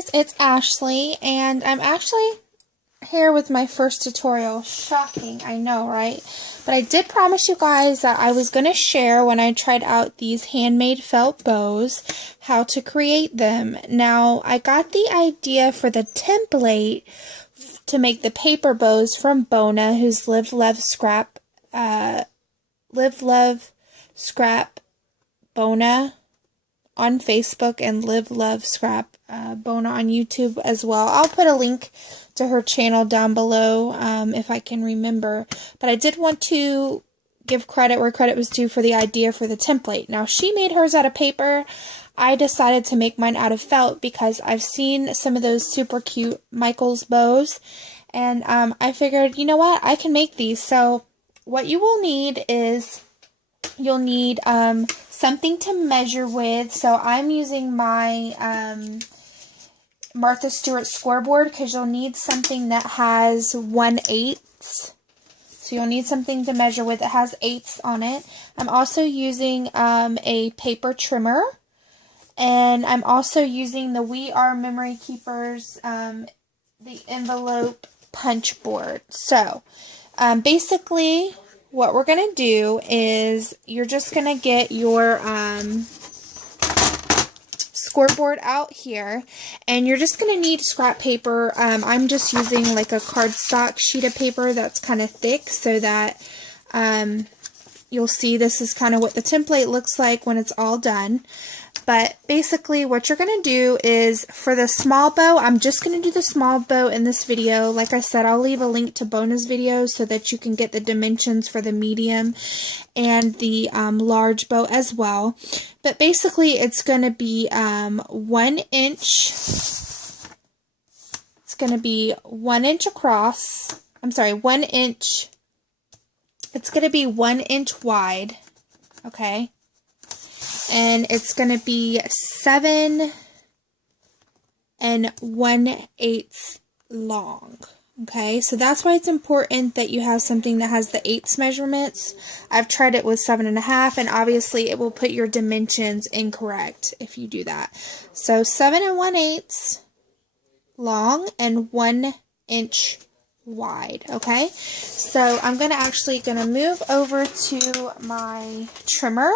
guys, it's Ashley, and I'm actually here with my first tutorial. Shocking, I know, right? But I did promise you guys that I was going to share when I tried out these handmade felt bows, how to create them. Now, I got the idea for the template to make the paper bows from Bona, who's Live, Love, Scrap Bona on Facebook, and Live, Love, Scrap Bona on YouTube as well. I'll put a link to her channel down below if I can remember. But I did want to give credit where credit was due for the idea for the template. Now, she made hers out of paper. I decided to make mine out of felt because I've seen some of those super cute Michael's bows, and I figured, you know what, I can make these. So what you will need is you'll need something to measure with. So I'm using my Martha Stewart scoreboard because you'll need something that has 1/8. So you'll need something to measure with that has 8ths on it. I'm also using a paper trimmer, and I'm also using the We Are Memory Keepers, the envelope punch board. So basically what we're going to do is you're just going to get your scoreboard out here, and you're just going to need scrap paper. I'm just using like a cardstock sheet of paper that's kind of thick so that you'll see this is kind of what the template looks like when it's all done. But basically what you're going to do is, for the small bow, I'm just going to do the small bow in this video. Like I said, I'll leave a link to Bona's video so that you can get the dimensions for the medium and the large bow as well. But basically it's going to be 1 inch. It's going to be 1 inch across. I'm sorry, 1 inch. It's going to be 1 inch wide. Okay. And it's going to be 7 1/8 long. Okay, so that's why it's important that you have something that has the 8ths measurements. I've tried it with 7.5, and obviously it will put your dimensions incorrect if you do that. So 7 1/8 long and 1 inch wide. Okay, so I'm actually gonna move over to my trimmer.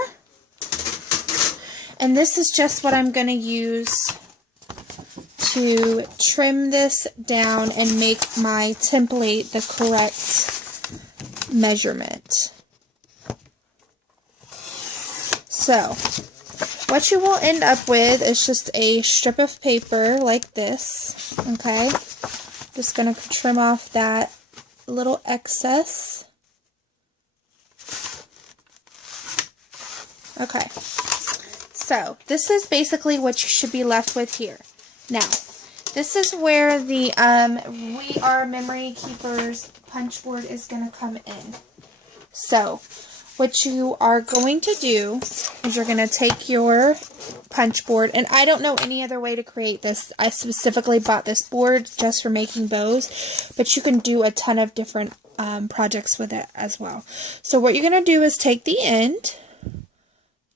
And this is just what I'm going to use to trim this down and make my template the correct measurement. So, what you will end up with is just a strip of paper like this. Okay? Just going to trim off that little excess. Okay. So, this is basically what you should be left with here. Now, this is where the We Are Memory Keepers punch board is going to come in. So, what you are going to do is you're going to take your punch board, and I don't know any other way to create this. I specifically bought this board just for making bows, but you can do a ton of different projects with it as well. So, what you're going to do is take the end.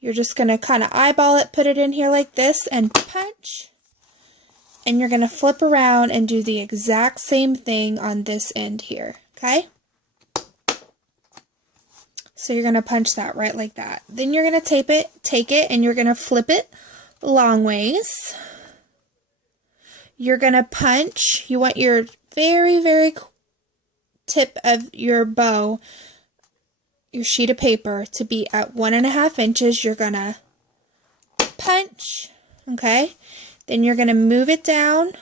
You're just going to kind of eyeball it, put it in here like this, and punch. And you're going to flip around and do the exact same thing on this end here, okay? So you're going to punch that right like that. Then you're going to take it, and you're going to flip it long ways. You're going to punch. You want your very, very tip of your bow, your sheet of paper, to be at 1.5 inches. You're gonna punch, okay? Then you're gonna move it down,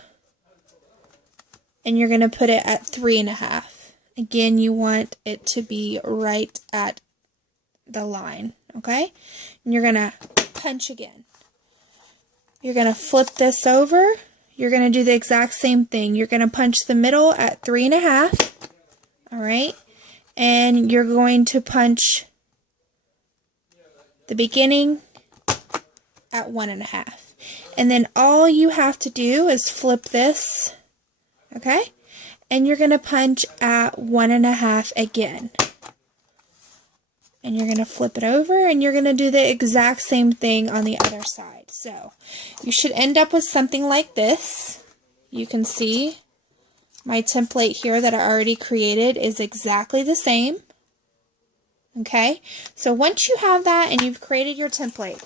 and you're gonna put it at 3.5. Again, you want it to be right at the line, okay? And you're gonna punch again. You're gonna flip this over. You're gonna do the exact same thing. You're gonna punch the middle at 3.5, all right? And you're going to punch the beginning at 1.5. And then all you have to do is flip this, okay? And you're going to punch at 1.5 again. And you're going to flip it over, and you're going to do the exact same thing on the other side. Alright, so you should end up with something like this. You can see my template here that I already created is exactly the same. Okay, so once you have that and you've created your template,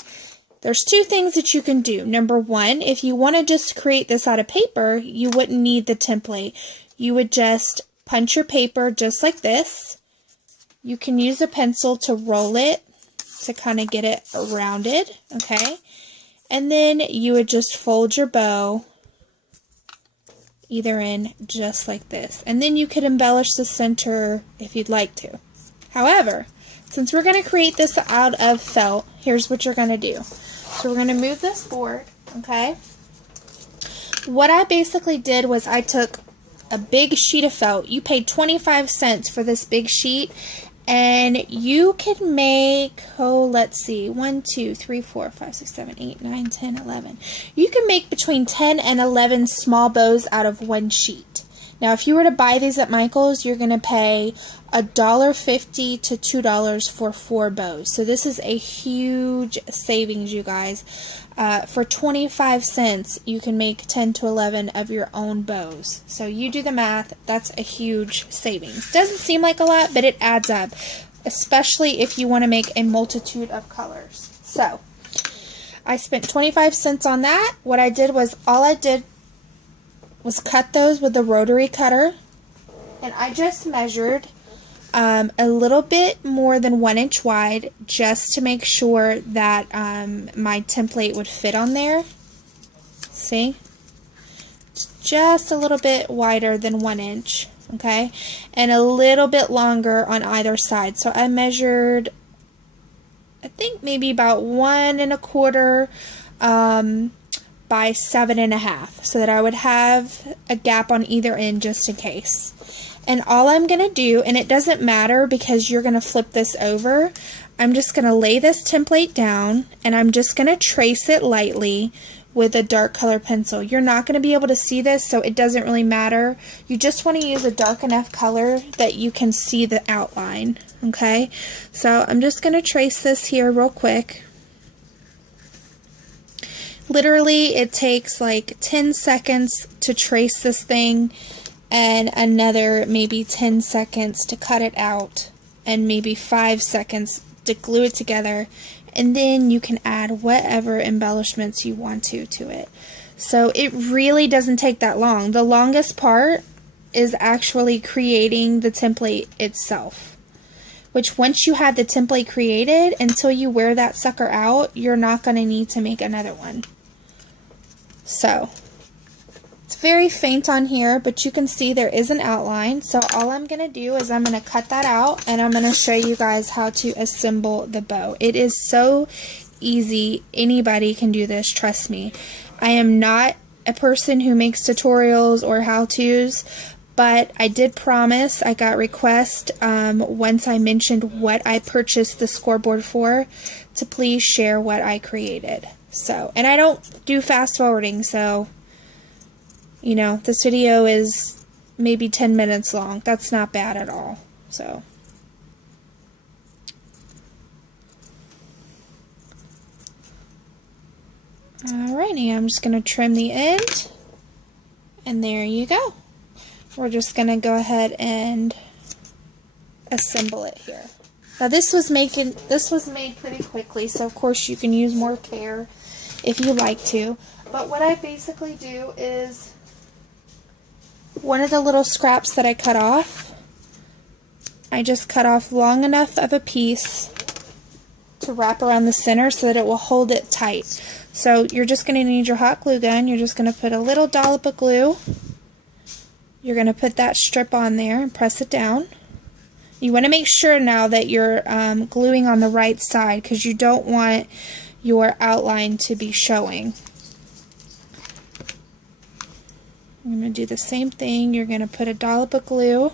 there's two things that you can do. Number one, if you want to just create this out of paper, you wouldn't need the template. You would just punch your paper just like this. You can use a pencil to roll it to kind of get it rounded, okay? And then you would just fold your bow either in just like this. And then you could embellish the center if you'd like to. However, since we're going to create this out of felt, here's what you're going to do. So we're going to move this forward, okay? What I basically did was I took a big sheet of felt. You paid 25 cents for this big sheet, and you can make, oh, let's see, 1, 2, 3, 4, 5, 6, 7, 8, 9, 10, 11. You can make between 10 and 11 small bows out of one sheet. Now, if you were to buy these at Michael's, you're going to pay $1.50 to $2 for 4 bows. So this is a huge savings, you guys. For 25 cents, you can make 10 to 11 of your own bows. So you do the math, that's a huge savings. Doesn't seem like a lot, but it adds up, especially if you want to make a multitude of colors. So I spent 25 cents on that. What I did was, all I did was cut those with the rotary cutter, and I just measured a little bit more than 1 inch wide just to make sure that my template would fit on there. See? It's just a little bit wider than 1 inch, okay? And a little bit longer on either side. So I measured, I think maybe about 1 1/4 by 7 1/2, so that I would have a gap on either end just in case. And all I'm going to do, and it doesn't matter because you're going to flip this over, I'm just going to lay this template down and I'm just going to trace it lightly with a dark color pencil. You're not going to be able to see this, so it doesn't really matter. You just want to use a dark enough color that you can see the outline, okay? So I'm just going to trace this here real quick. Literally, it takes like 10 seconds to trace this thing, and another maybe 10 seconds to cut it out, and maybe 5 seconds to glue it together, and then you can add whatever embellishments you want to it. So it really doesn't take that long. The longest part is actually creating the template itself, which once you have the template created, until you wear that sucker out, you're not going to need to make another one. So it's very faint on here, but you can see there is an outline. So all I'm going to do is I'm going to cut that out, and I'm going to show you guys how to assemble the bow. It is so easy. Anybody can do this, trust me. I am not a person who makes tutorials or how-tos, but I did promise, I got request once I mentioned what I purchased the scoreboard for, to please share what I created. So, and I don't do fast forwarding, so you know, this video is maybe 10 minutes long. That's not bad at all. So, alrighty, I'm just going to trim the end, and there you go. We're just going to go ahead and assemble it here. Now this was made pretty quickly, so of course you can use more care if you like to. But what I basically do is, one of the little scraps that I cut off, I just cut off long enough of a piece to wrap around the center so that it will hold it tight. So you're just going to need your hot glue gun. You're just going to put a little dollop of glue. You're going to put that strip on there and press it down. You want to make sure now that you're gluing on the right side, because you don't want your outline to be showing. I'm going to do the same thing. You're going to put a dollop of glue,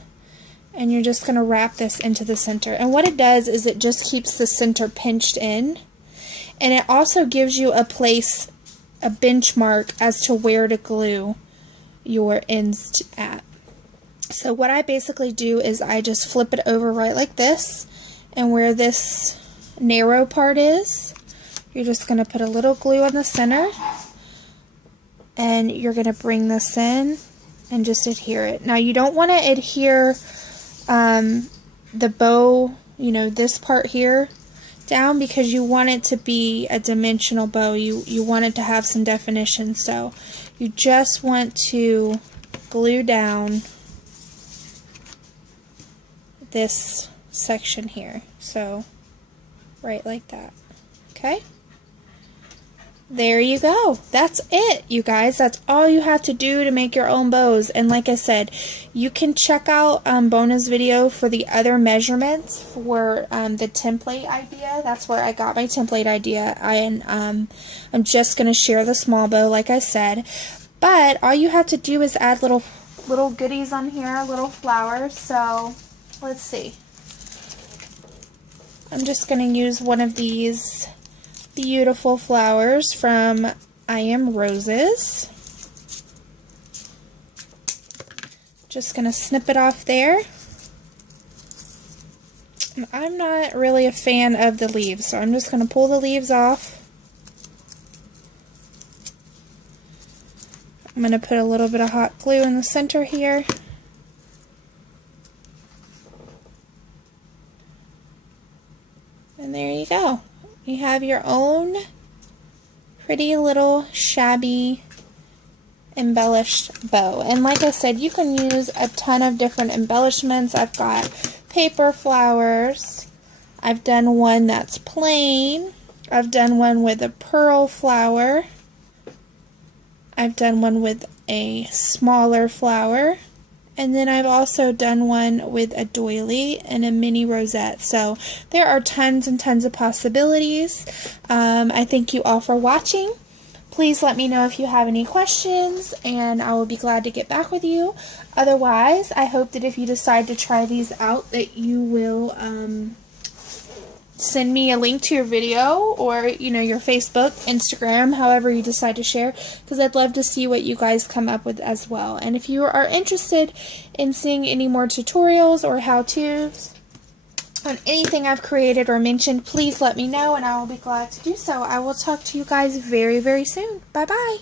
and you're just going to wrap this into the center. And what it does is it just keeps the center pinched in, and it also gives you a place, a benchmark as to where to glue your ends at. So what I basically do is I just flip it over right like this, and where this narrow part is, you're just going to put a little glue on the center, and you're going to bring this in and just adhere it. Now you don't want to adhere the bow, you know, this part here down, because you want it to be a dimensional bow. You want it to have some definition, so you just want to glue down this section here, so right like that. Okay, there you go. That's it, you guys. That's all you have to do to make your own bows. And like I said, you can check out Bona's video for the other measurements for the template idea. That's where I got my template idea. I'm just going to share the small bow, like I said. But all you have to do is add little goodies on here, little flowers. So let's see. I'm just going to use one of these beautiful flowers from I Am Roses. Just going to snip it off there. And I'm not really a fan of the leaves, so I'm just going to pull the leaves off. I'm going to put a little bit of hot glue in the center here. And there you go. You have your own pretty little shabby embellished bow. And like I said, you can use a ton of different embellishments. I've got paper flowers. I've done one that's plain. I've done one with a pearl flower. I've done one with a smaller flower. And then I've also done one with a doily and a mini rosette. So there are tons and tons of possibilities. I thank you all for watching. Please let me know if you have any questions, and I will be glad to get back with you. Otherwise, I hope that if you decide to try these out, that you will send me a link to your video, or your Facebook, Instagram, however you decide to share, because I'd love to see what you guys come up with as well. And if you are interested in seeing any more tutorials or how-tos on anything I've created or mentioned, please let me know and I will be glad to do so. I will talk to you guys very, very soon. Bye-bye.